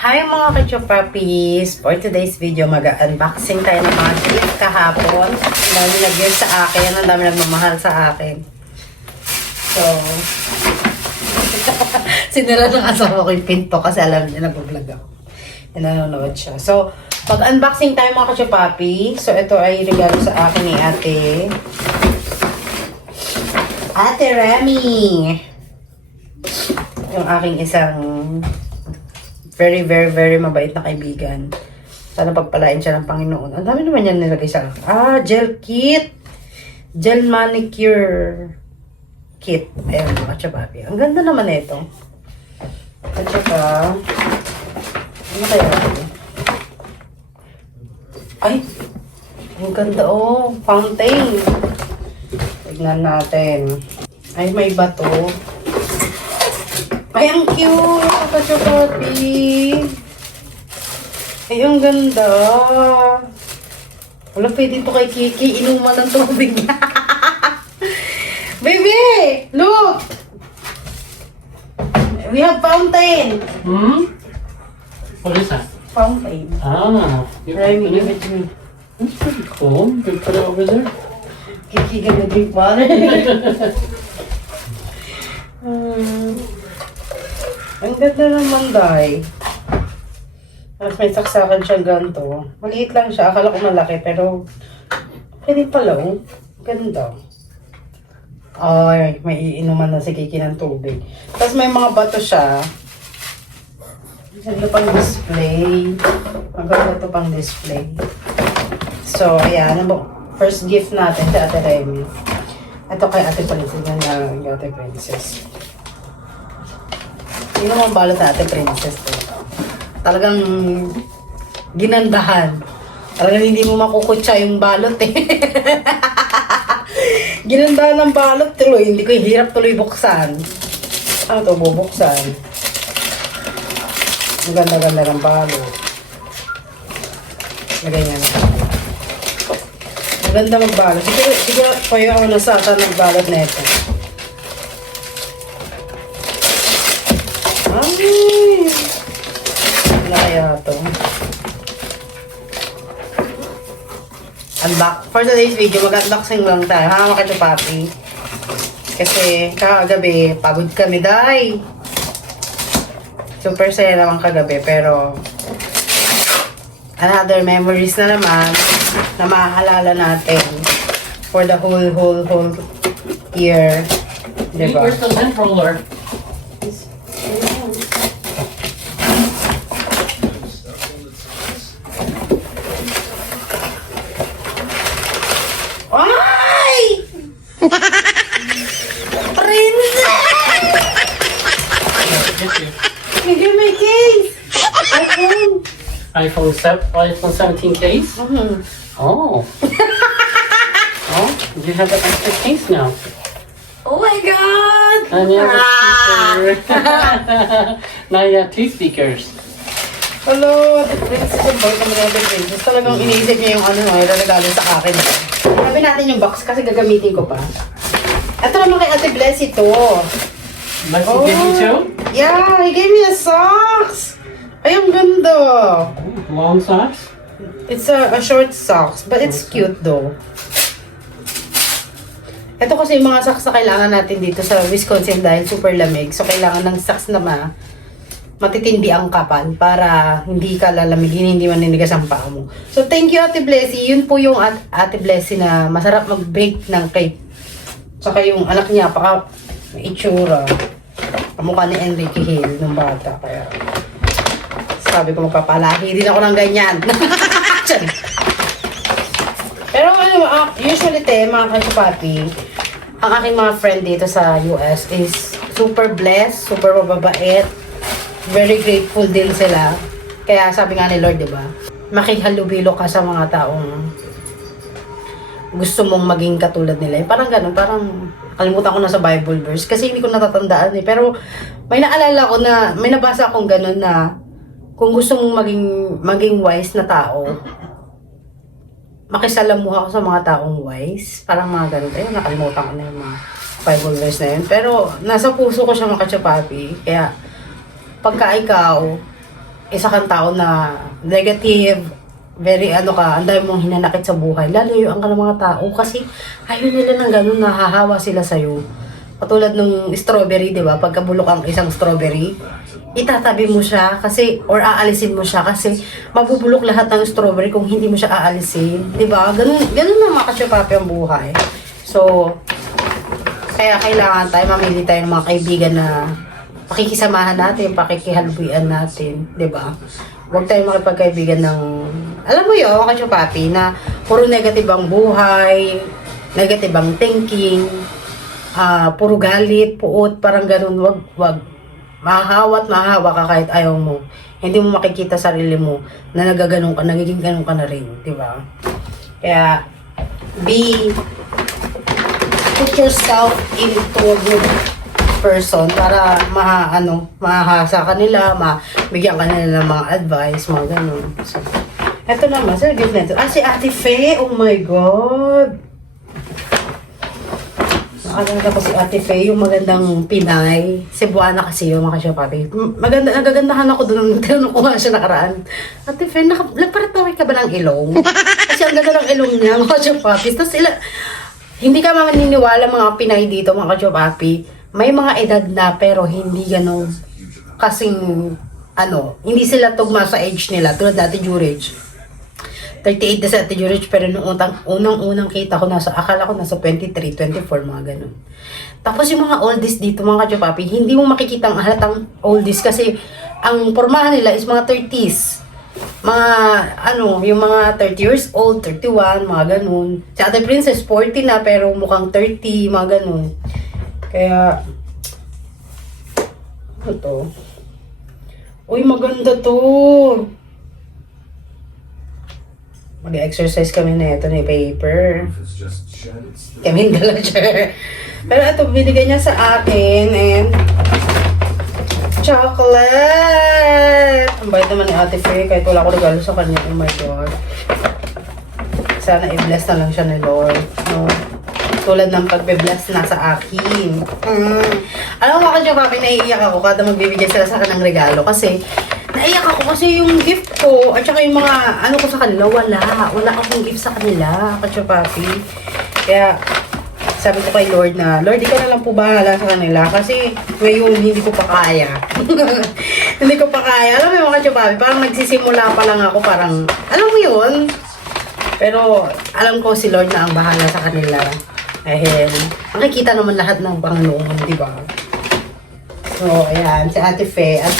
Hi mga ka-chupapis! For today's video, mag-unboxing tayo ng mga gift kahapon. Ang dami nag-gift sa akin, ang dami nagmamahal sa akin. So, sinira ng asawa ko yung pinto kasi alam niya nag-vlog ako. And nanonood siya. So, pag-unboxing tayo mga ka-chupapi. So, ito ay regalo sa akin ni Ate Remy. Yung aking isang very mabait na kaibigan. Sana pagpalain siya ng Panginoon. Ang dami naman yan nilagay sa akin. Gel kit. Gel manicure kit. Ayan, mga chababi. Ang ganda naman ito. At saka, ano kaya ito? Ay, ang ganda oh. Fountain. Tignan natin. Ay, may bato. Ay, ang cute! Ka-chocolate! Ay, ang ganda! Wala, pwede ito kay Kiki. Inuman ng tubig. Baby! Look! We have fountain! What is that? Fountain. Remy, give it to me. That's pretty cool. You can put it over there. Kiki gonna drink water. Ang ganda naman, Day. Tapos may saksakan siyang ganito. Maliit lang siya. Akala ko malaki, pero pwede pala, oh. Ganda. Ay, may iinuman na si Kiki ng tubig. Tapos may mga bato siya. Ganda pang display. Maganda to pang display. So, ayan. First gift natin sa Ate Remy. Ito kay Ate Princess. Ganda ng Ate Princess. Sino ang balot na Ate Princess to? Talagang ginandahan. Talagang hindi mo makukutsa yung balot eh. Ginandahan ng balot tuloy. Hindi ko hirap tuloy buksan. Ano to? Bubuksan. Ang ganda-ganda ng balot. Lagay niya na. Ang ganda magbalot. Siguro kayo ako nasata ng balot na ito. Ay! Ano kaya ito? For today's video, mag-unboxing lang tayo. Ha, mga ka-chupapi? Kasi kagabi, pagod kami, Day. Super saya naman kagabi, pero another memories na naman na maaalala natin for the whole year. Hey, Diba? where's the lint roller? Ay! Princess! Give me case! iPhone 17 case? Oh. Oh, you have an extra case now. Oh my God! And you have a speaker. Now you have 2 speakers. Hello, Ate Princess. Yung boy kami ng Ate Princess. Talagang iniisip niya yung ano, ilalagalo sa akin. Sabi natin yung box kasi gagamitin ko pa. Ito naman kay Ate Bless ito. Let's give you 2? Yeah, he gave me a socks. Ay, ang ganda. Long socks? It's a short socks, but it's cute though. Ito kasi yung mga socks na kailangan natin dito sa Wisconsin dahil super lamig. So, kailangan ng socks na matitindi ang kapal para hindi ka lalamigin, hindi maninigas ang paa mo. So, thank you, Ate Blessy. Yun po yung Ate Blessy na masarap mag-bake ng cake. Saka yung anak niya, may itsura. Kamukha ni Enrique Hill ng bata. Kaya, sabi ko magpapalahi din ako ng ganyan. Pero ano, usually mga ka-chupapi, ang aking mga friend dito sa US is super blessed, super mababait, very grateful din sila. Kaya sabi nga ni Lord, di ba? Makihalubilo ka sa mga taong gusto mong maging katulad nila. Parang ganun, parang kalimutan ko na sa Bible verse kasi hindi ko natatandaan eh. Pero may naalala ko na, may nabasa akong ganun na kung gusto mong maging wise na tao, makisalamuha ko sa mga taong wise. Parang mga ganun. Ayun, nakalimutan ko na yung mga Bible verse na yun. Pero nasa puso ko siya mga ka-chupapi. Kaya pagka ikaw isa kang tao na negative, very ano ka, ang dami mong hinanakit sa buhay, lalayuan ka ng mga tao kasi ayaw nila ng ganun, nahahawa sila sa'yo. Katulad nung strawberry, di ba? Pagkabulok ang isang strawberry, itatabi mo siya kasi, or aalisin mo siya kasi mabubulok lahat ng strawberry kung hindi mo siya aalisin. Di ba? Ganun na mga ka-Chopapi ang buhay. So, kaya kailangan tayo, mamili tayo ng mga kaibigan na pakikisamahan natin, pakikihalbuyan natin, di ba? Huwag tayong makipagkaibigan ng, alam mo yun, mga Chopapi, na puro negative ang buhay, negative ang thinking, puro galit, puot, parang ganun, wag. Mahahawa ka kahit ayaw mo. Hindi mo makikita sarili mo na nagaganon ka, nagiging ganun ka na rin, di ba? Kaya, put yourself into a good person para mahasa ka nila, mabigyan ka nila ng mga advice, mga ganun. So, eto naman, sir, gift na ito. Si Ate Faye, oh my God! Nakakalaga ko si Ate Faye, yung magandang Pinay. Cebuana kasi yung mga Chopapi. Nagagandahan ako doon. Tinanong ko nga siya nakaraan. Ate Faye, nagparataway ka ba ng ilong? Kasi ang ganda ng ilong niya, mga Chopapi. Tapos hindi ka maniniwala mga Pinay dito, mga Chopapi. May mga edad na pero hindi ganun kasing hindi sila tugma sa age nila. Tulad dati Jurage. 38 na sa Ate Jurage, pero nung unang kita ko, akala ko nasa 23, 24, mga ganun. Tapos yung mga oldies dito, mga ka-Chopapi, hindi mo makikita ang halatang oldies kasi ang pormahan nila is mga 30s. Mga, yung mga 30 years old, 31, mga ganun. Si Ate Princess, 40 na, pero mukhang 30, mga ganun. Kaya, ano to? Uy, maganda to! Mag-exercise kami na ito ni paper. Kami dala siya. Pero ito, binigay niya sa akin and chocolate! Ang bait naman ni Ate Faye kahit wala ko regalo sa kanya. Oh my God. Sana i-bless na lang siya ni Lord. No? Tulad ng pagbe-bless na sa akin. Alam mo ka, Chopapi, naiiyak ako kada magbibigay sila sa akin ng regalo kasi naiyak ako kasi yung gift ko at saka yung mga ko sa kanila, wala akong gift sa kanila, ka-Chopapi. Kaya sabi ko kay Lord na, Lord, ikaw na lang po bahala sa kanila kasi ngayon hindi ko pa kaya. Hindi ko pa kaya. Alam mo yung mga Chopapi, parang nagsisimula pa lang ako, parang, alam mo yun? Pero alam ko si Lord na ang bahala sa kanila. Dahil makikita naman lahat ng Panginoon, di ba? So, ayan, si Ate Faye at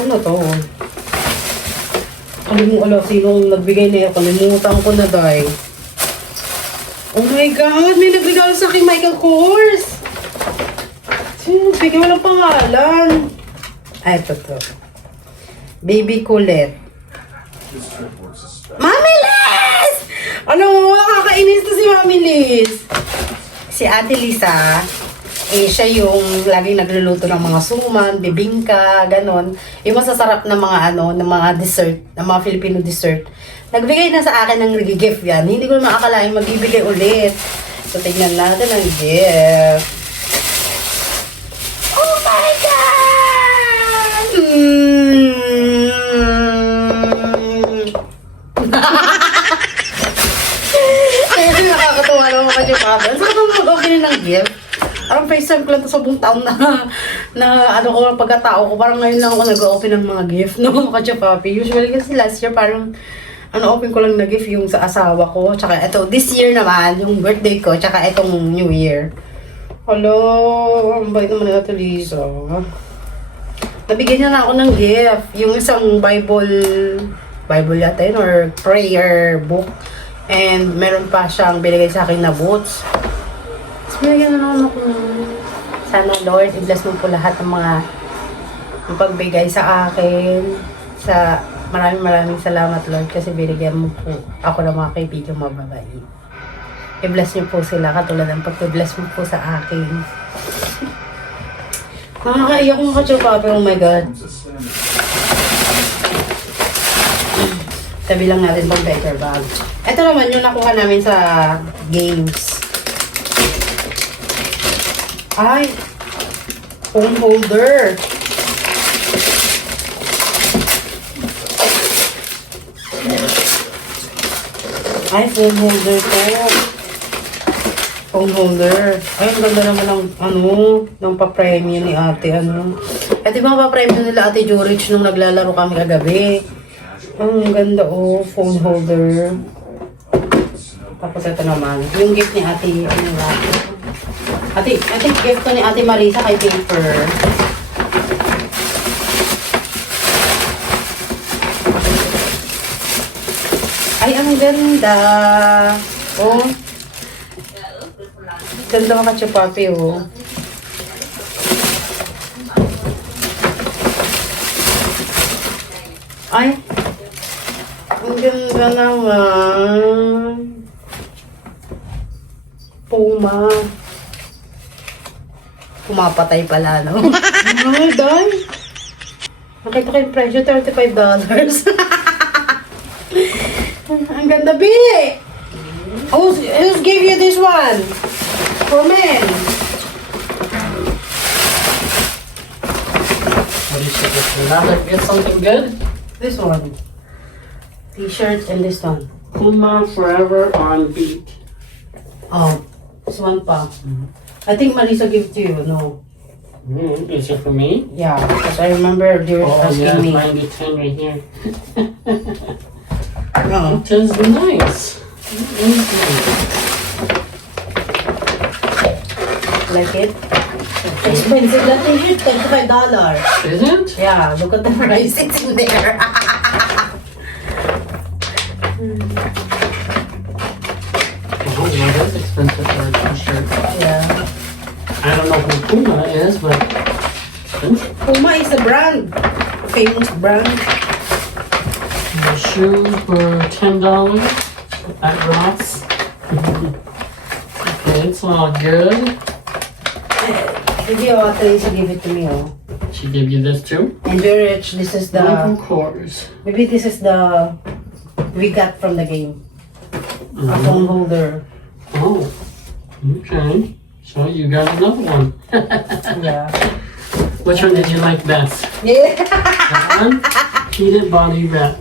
ano to? Sinong nagbigay na yun? Kalimutan ko na, day. Oh my God! May nagbigay sa akin Michael Kors! Sino nagbigay? Walang pangalan. Ay, ito to. Baby Colette. Mami Liz! Nakakainis to si Mami Liz. Si Ate Lisa, siya yung laging nagluluto ng mga suman, bibingka, ganon. Yung masasarap na mga ng mga dessert, ng mga Filipino dessert. Nagbigay na sa akin ng gift yan. Hindi ko naman akalain magbibigay ulit. So, tignan natin ang gift. Oh my God! Kasi nakakatawa naman mga Chopapi. Ang sarap naman mag-opening ng gift. Parang first time ko lang ito sa buong taon na pagkatao ko. Parang ngayon lang ako nag-open ng mga gift, no, mga Chopapi. Usually kasi last year parang open ko lang na gift yung sa asawa ko. Tsaka ito, this year naman, yung birthday ko, tsaka itong New Year. Hello, ang bait naman na ito, Lisa. Nabigyan niya na ako ng gift. Yung isang Bible yata yun, or prayer book. And meron pa siyang binigay sa akin na boots. Tapos binigyan na naman ako ng sana, Lord, i-bless mo po lahat ng mga pagbigay sa akin. Maraming salamat, Lord, kasi binigyan mo po ako ng mga kaibigang mababait. I-bless niyo po sila katulad ng pag-bless mo po sa akin. Nakakaiyak mga ka-Chopapi, oh my God. Tabi lang natin pang paper bag. Ito naman yung nakuha namin sa games. Ay! phone holder. Ay, phone holder to. Phone holder. Ay, ang ganda naman ng, ng pa-premium ni ate, At di ba pa-premium nila ate Jorich nung naglalaro kami kagabi? Ang ganda, phone holder. Tapos ito naman, yung gift ni ate, ate, gift to ni ate Marisa kay paper. Ay, ang ganda. Oh. Ganda mga katsupati, Ay. Ang ganda naman. Puma. Pumapatay pala, no? Ay, dahil. Nakita ko yung presyo, $35. Ang ganda, B! Who's gave you this one? For men. What is it? Now let's get something good. This one. T-shirt and this one. Puma Forever on Beat. Oh, this one pa. I think Marisa gave to you, no? Is it for me? Yeah, because I remember they were Oh, yeah, asking me. 9 to 10 right here. No. It is nice. Like it? Expensive that t-shirt, $25. Is it? Yeah, look at the price, it's in there. Oh, yeah, that's expensive for a t-shirt. Yeah. I don't know who Puma is, but expensive. Puma is a brand. Famous brand. The shoes were $10 at Ross. Okay, it's all good. Maybe your Teresa gave it to me, She gave you this too? And very rich, this is Of the... course. Maybe this is the... We got from the game. A phone holder. Oh, okay. So you got another one. Yeah. Which one did you like best? Yeah. That one? Heated body wrap.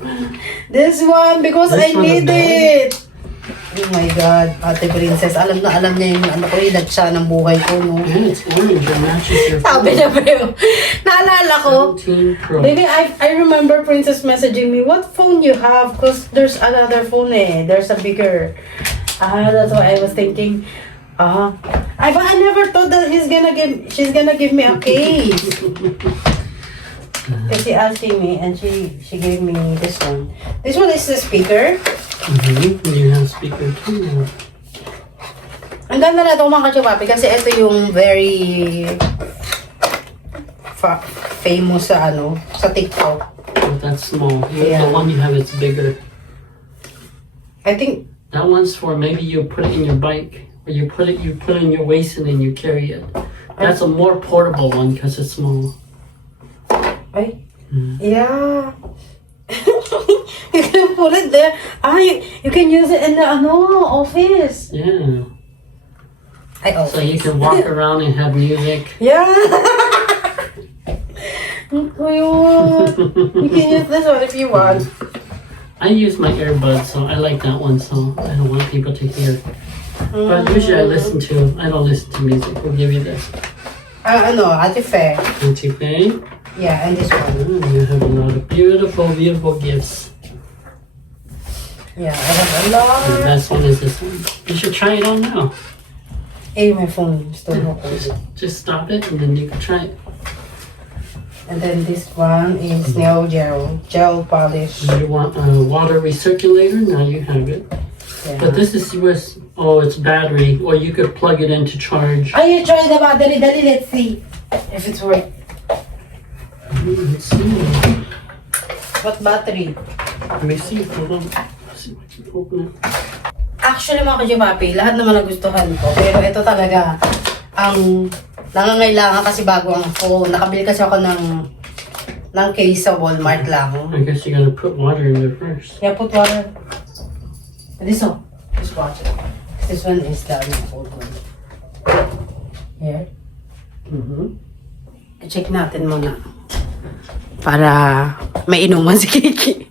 This one, because This I one need is it. Oh my God, Ate Princess. Alam na alam niya yung ilat siya ng buhay ko, no? And it's orange. It matches your Sabi phone. niya ba naalala ko? 17 Pro. Baby, I remember Princess messaging me, what phone you have? Because there's another phone There's a bigger. That's why I was thinking, but I never thought that she's gonna give me a case. Because she asking me and she gave me this one. This one is the speaker. You have speaker too. Ang ganda na ito mga kachupapi kasi ito yung very famous sa sa TikTok. But that's small. Yeah. The one you have is bigger. I think That one's for maybe you put it in your bike, or you put it in your waist and then you carry it. That's a more portable one because it's small. ay, yeah. You can put it there. You can use it in the office. Yeah. So you Office. can walk around and have music. Yeah. Ang cute. You can use this one if you want. I use my earbuds, so I like that one, so I don't want people to hear. But usually I don't listen to music. We'll give you this. Ate Fe. Auntie Faye. Yeah, and this one. You have a lot of beautiful, beautiful gifts. Yeah, I have a lot. The best one is this one. You should try it on now. My phone still not holding. Just stop it and then you can try it. And then this one is Neo Gel Polish. You want a water recirculator? Now you have it. Yeah. But this is US. Oh, it's battery, or you could plug it in to charge. You try the battery. Dali, let's see if it's work. Let's see. What battery? Let me see. Hold on. Let's see if I can open it. Actually, mga kajimapi, lahat naman nagustuhan ko. Pero ito talaga, ang nangangailangan kasi bago ang phone. Nakabili kasi ako ng case sa Walmart lang. I guess you gotta put water in there first. Yeah, put water. This one. Just watch it. This one is the old one. Here. I-check natin muna. Para may inuman si Kiki.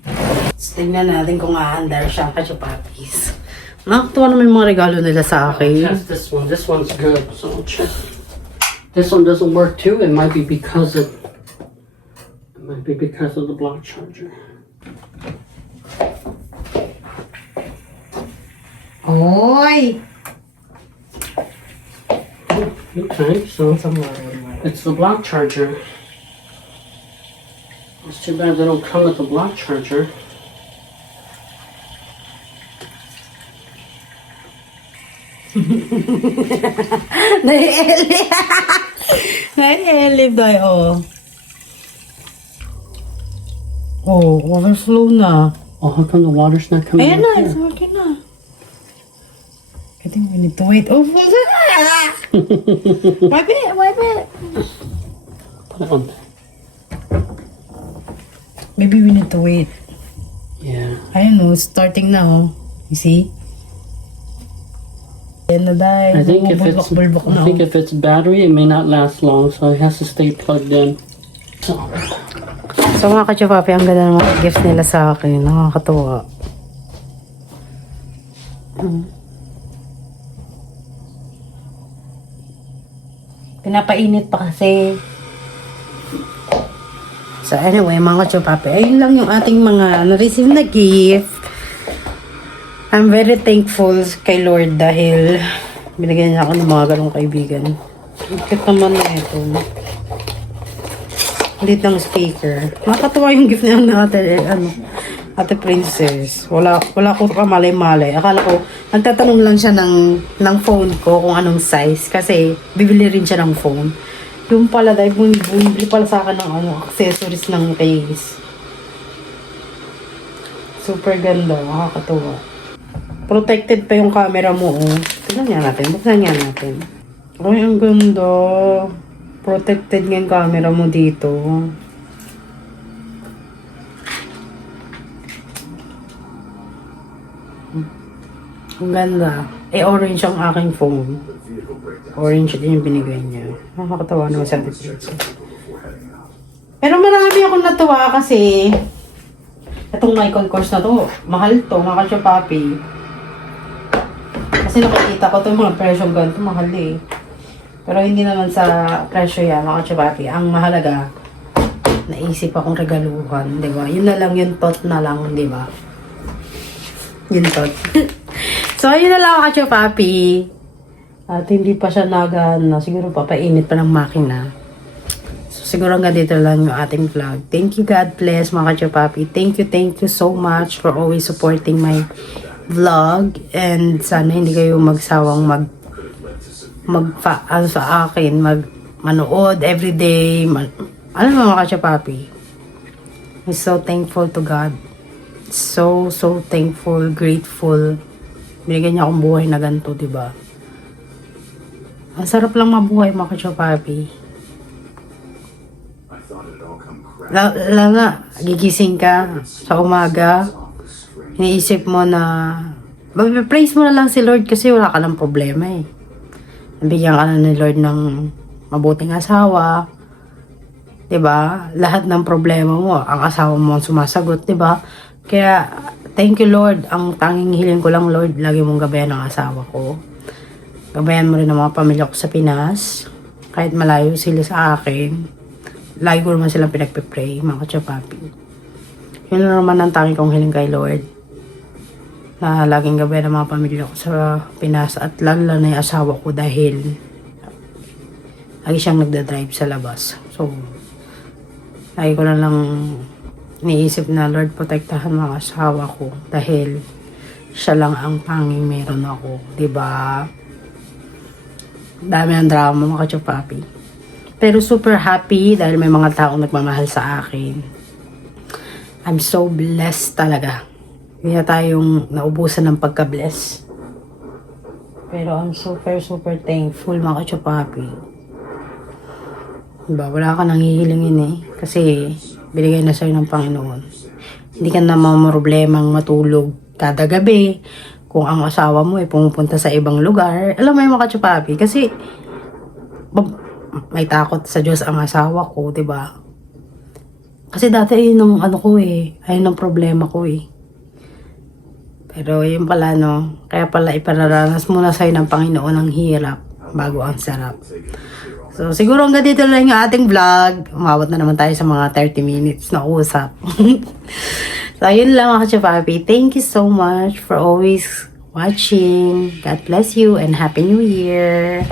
Tingnan natin kung aandar siya ang kachupapis. Nakakatuwa naman yung mga regalo nila sa akin. Test this one. This one's good. So I'll check. This one doesn't work too. It might be because of the block charger. Hoy! Okay, so it's the block charger. It's too bad they don't come with the block charger. Nai-elip. Nai-elip tayo. Oh, overflow na. Oh, how come the water's not coming Ayan out na, here? it's working na. I think we need to wait. Oh, full na. Wipe it, wipe it. Put it on there. Maybe we need to wait. Yeah. I don't know, it's starting now. You see? Ayan na dahil. I think if it's battery, it may not last long, so it has to stay plugged in. So mga kachupapi, ang ganda ng mga gifts nila sa akin. Nakakatuwa. Pinapainit pa kasi. So anyway, mga kachupapi, ayun lang yung ating mga na-receive na gift. I'm very thankful kay Lord dahil binigyan niya ako ng mga ganong kaibigan. Ang cute naman na ito. Ulit ng speaker. Nakakatuwa yung gift niya na ate Princess. Wala ko kamalay-malay. Akala ko, nagtatanong lang siya ng phone ko kung anong size. Kasi, bibili rin siya ng phone. Yung pala, dahil bumibili pala sa akin ng accessories ng case. Super ganda. Nakakatuwa. Protected pa yung camera mo. Oh. Tignan nga natin. Buksan nga natin. Ay, ang ganda. Protected nga yung camera mo dito. Ang ganda. Orange ang aking phone. Orange din yung binigay niya. Nakakatawa naman sa atin. Pero marami akong natuwa kasi itong Michael Kors na to, mahal to, mga kachupapi. Kasi nakikita ko itong mga presyong ganito, mahal eh. Pero hindi naman sa presyo yan, mga kachupapi. Ang mahalaga, naisip akong regaluhan, di ba? Yun na lang, yung tot na lang, di ba? Yun tot. So, yun na lang, mga kachupapi. At hindi pa siya nagana. Siguro papainit pa ng makina. So, siguro hanggang dito lang yung ating vlog. Thank you, God bless, mga kachupapi. Thank you so much for always supporting my vlog. And sana hindi kayo magsawang sa akin, manood everyday. Alam mo, mga kachupapi. I'm so thankful to God. So thankful, grateful. Binigyan niya akong buhay na ganito, diba? Ang sarap lang mabuhay, mga kachupapi. Lalo na, gigising ka sa umaga, iniisip mo na, praise mo na lang si Lord kasi wala ka ng problema eh. Nabigyan ka na ni Lord ng mabuting asawa, diba? Lahat ng problema mo, ang asawa mo ang sumasagot, diba? Kaya, thank you Lord. Ang tanging hiling ko lang, Lord, lagi mong gabayan ang asawa ko. Gabayan mo rin ang mga pamilya ko sa Pinas. Kahit malayo sila sa akin, lagi ko naman silang pinagpipray, mga kachupapi. Yun lang naman ang tanging kong hiling kay Lord. Na laging gabayan ang mga pamilya ko sa Pinas at lalo na yung asawa ko dahil lagi siyang nagdadrive sa labas. So, lagi ko na lang iniisip na Lord, protektahan mga asawa ko dahil siya lang ang tanging meron ako. Diba? Dami ng drama, mga kachupapi. Pero super happy dahil may mga taong nagmamahal sa akin. I'm so blessed talaga. Hindi na tayong naubusan ng pagka-bless. Pero I'm super thankful, mga kachupapi. Diba? Wala ka nang hihilingin eh. Kasi binigay na sa'yo ng Panginoon. Hindi ka na mamroblemang matulog kada gabi. Kung ang asawa mo ay pumupunta sa ibang lugar. Alam mo yung mga kachupapi. Kasi may takot sa Diyos ang asawa ko, 'di ba? Kasi dati ayun ang ano ko eh, ayun ang problema ko eh. Pero yun pala no, kaya pala ipararanas muna sa'yo ng Panginoon ang hirap bago ang sarap. So siguro hanggang dito lang yung ating vlog. Umabot na naman tayo sa mga 30 minutes na usap. So yun lang mga Kachapapi. Thank you so much for always watching. God bless you and Happy New Year!